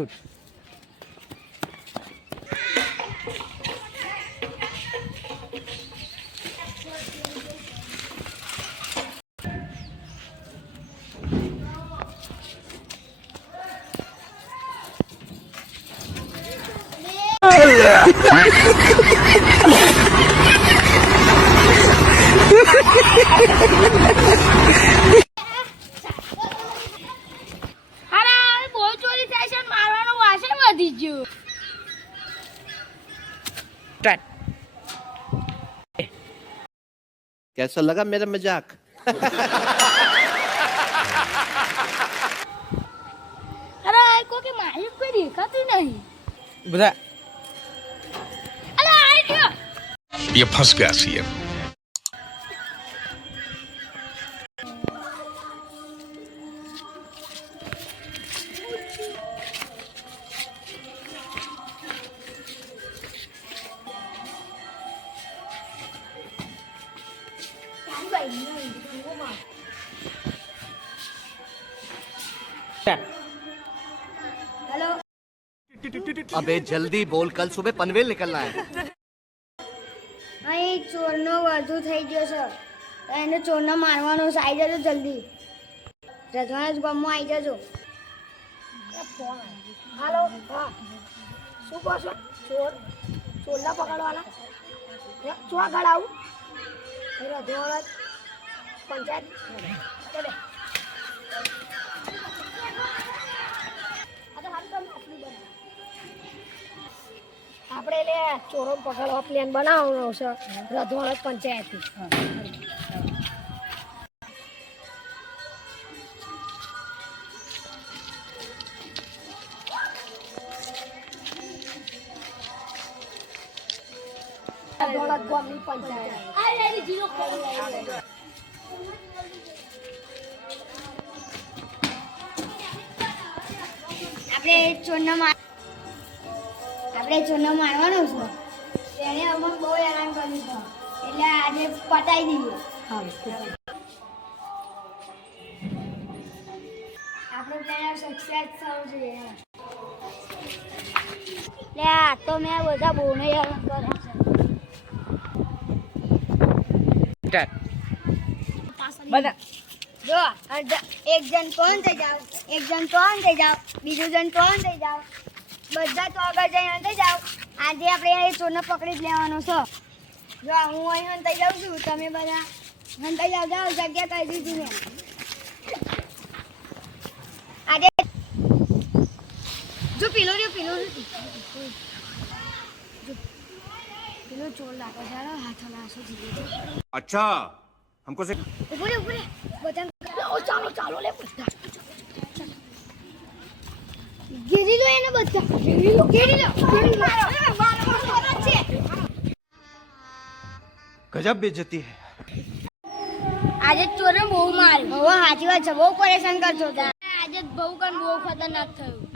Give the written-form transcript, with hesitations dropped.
Good. कैसा लगा मेरा मजाक? અરે કો કે મારી કોઈ દેખાતું નહીં બધા અરે આઈ ગયો ये फंस गया सीएम. હેલો अबे जल्दी बोल, कल सुबह पनवेल निकलना है. અહીં ચોરનો વધુ થઈ ગયો છે એને ચોરને મારવાનો છે આવી જજો જલ્દી રજવાના જ ગામમાં આવી જજો હાલો હા શું કહો છો ચોરના પકડવાના ચો આગળ આવું રજવાના પંચાયત ચાલે આપણે એટલે ચોરો પકડવા પ્લાન બનાવવાનો છે રધવાળ પંચાયત આપણે ચોરને મારવાનો છે તેને અમને બહુ હેરાન કર્યું છે એટલે આજે પતાવી દઈએ આપણે પેલા સક્સેસ થવું જોઈએ એટલે આ તો મેં બધા બહુ ને હેરાન કર્યા છે બધા જો એક જણ કોણ થઈ જાવ એક જણ કોણ થઈ જાવ બીજું જણ કોણ થઈ જાવ બધા તો આગળ જઈને થઈ જાવ આજે આપણે એ ચોરને પકડી જ લેવાનો છે જો હું અહીં હંતાઈ જાઉં છું તમે બધા હંતાઈ જાવ જાઓ જગ્યા કહી દીધી મેં આજે જો પેલો પેલો ચોર લાગે છે હાથ હલાશે જીવે अच्छा हमको से ઉપરે બધા ચાલો લે બધા ઘેરી લો એને બધા ઘેરી લો गजब बेइज्जती है. આજે ચોરે બહુ માર્યું હવે સાચી વાત છે બહુ પરેશાન કરતો હતા આજે બહુ બહુ ખતરનાક થયું